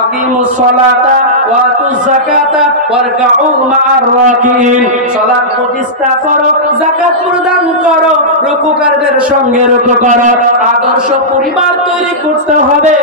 আকিমুস সালাতা ওয়া আতুজ যাকাতা ওয়ারকাউ মা'আর রাকিন। সালাত প্রতিষ্ঠা করো, যাকাত প্রদান করো, রুকুকারদের সঙ্গে রুকু করো। আদর্শ পরিবার তৈরি করতে হবে,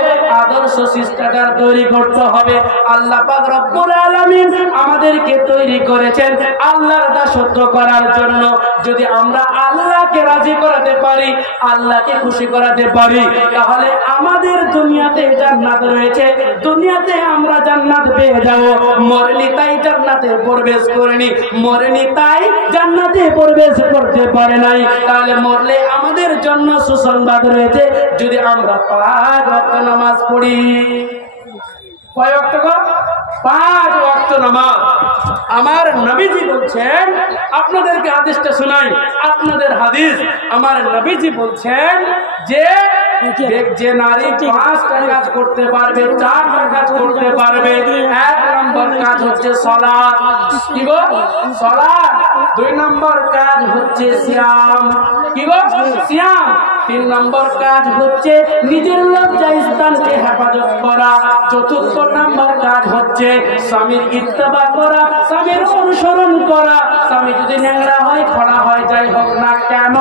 আদর্শ শিষ্টাচার তৈরি করতে হবে। আল্লাহ পাক রব্বুল আলামিন আমাদেরকে তৈরি করেছেন আল্লাহর দাসত্ব করার জন্য। যদি আমরা আল্লাহকে রাজি করাতে পারি, আল্লাহকে খুশি করাতে পারি, তাহলে আমাদের দুনিয়াতে জান্নাত রয়েছে, দুনিয়াতে আমরা জান্নাত পেয়ে যাব। মরলি তাই জান্নাতে প্রবেশ করেনি, মরনি তাই জান্নাতে প্রবেশ করতে পারে নাই। তাহলে মরলে আমাদের জন্য সুসংবাদ রয়েছে যদি আমরা 5 ওয়াক্ত নামাজ পড়ি। কয় ওয়াক্ত? 5 ওয়াক্ত নামাজ। আমার নবীজি বলছেন, আপনাদেরকে হাদিসটা শোনাই, আপনাদের হাদিস। আমার নবীজি বলছেন যে নারী 5টা কাজ করতে পারবে, 4টা কাজ করতে পারবে। 1 নম্বর কাজ হচ্ছে সালাত। কি গো? সালাত। 2 নম্বর কাজ হচ্ছে সিয়াম। কি গো? সিয়াম। 3 নম্বর কাজ হচ্ছে নিজের লজ্জা স্থানকে হেফাজত করা। 4র্থ নম্বর কাজ হচ্ছে স্বামীর ইত্তেবা করা, স্বামীর অনুসরণ করা। স্বামী যদি ন্যাংরা হয়, খোড়া হয়, যাই হোক না কেন,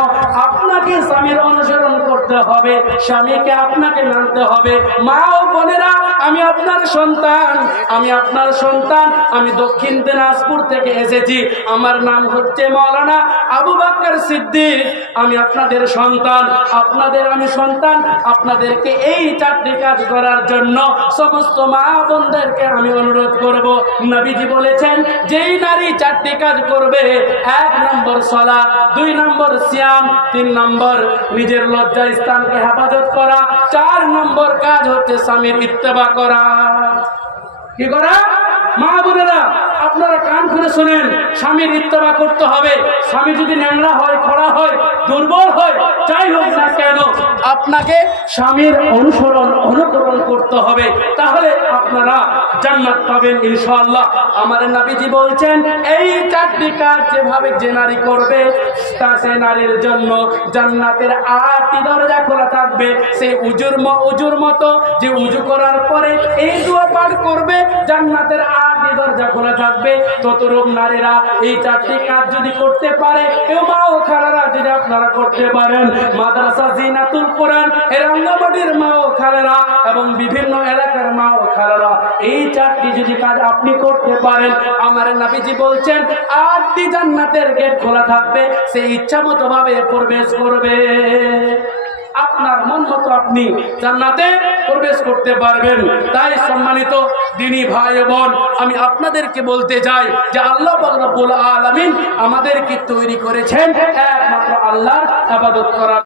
আপনাকে স্বামীর অনুসরণ করতে হবে, স্বামীকে আপনাকে মানতে হবে। মা ও বোনেরা, আমি আপনার সন্তান, আমি আপনার সন্তান। আমি দক্ষিণ দিনাজপুর থেকে এসেছি, আমার নাম হচ্ছে মাওলানা আবু বকর সিদ্দিক। আমি আপনাদের সন্তান, আপনাদের আমি সন্তান। আপনাদেরকে এই 4টি কাজ করার জন্য সমস্ত মা বোনদেরকে আমি অনুরোধ করব। নবীজি বলেছেন, যেই নারী 4টি কাজ করবে, 1 নম্বর সালাত, 2 নম্বর সিয়াম, 3 নম্বর নিজের লজ্জা স্থানকে হেফাজত করা, 4 নম্বর কাজ হচ্ছে স্বামীর ইত্তেবা করা। কি করা? মা বোনেরা, আপনারা কান খুলে শুনেন, স্বামীর ইত্তেবা করতে হবে। স্বামী যদি ন্যাংরা হয়, খোড়া হয়, দুর্বল হয়, যাই হোক না কেন, আপনাকে স্বামীর অনুকরণ করতে হবে। তাহলে আপনারা জান্নাত পাবেন ইনশাআল্লাহ। আমার নবীজি বলছেন, এই 4টি কাজ যেভাবে যে নারী করবে, তা সে নারীর জন্য জান্নাতের 8টি দরজা খোলা থাকবে। সে উজুর মতো যে উজু করার পরে এই দোয়া পাঠ করবে, জান্নাতের 8টি দরজা খোলা থাকবে। ততরূপ নারীরা এই 4টি কাজ যদি করতে পারে, কেউ মা ও খালারা যদি আপনারা করতে পারেন, মাদ্রাসা জিনাতুল কোরআন এর অঙ্গনওয়াড়ির মা ও খালারা এবং বিভিন্ন এলাকার মা ও খালারা, এই 4টি যদি কাজ আপনি করতে পারেন, আমার নবীজি বলছেন 8টি জান্নাতের গেট খোলা থাকবে, সে ইচ্ছা মতো ভাবে প্রবেশ করবে। আপনার মন মতো আপনি জান্নাতে প্রবেশ করতে পারবেন। তাই সম্মানিত দিনী ভাই বোন, আমি আপনাদেরকে বলতে চাই যে আল্লাহ পাক রব্বুল আলামিন আমাদেরকে তৈরি করেছেন একমাত্র আল্লাহর ইবাদত করার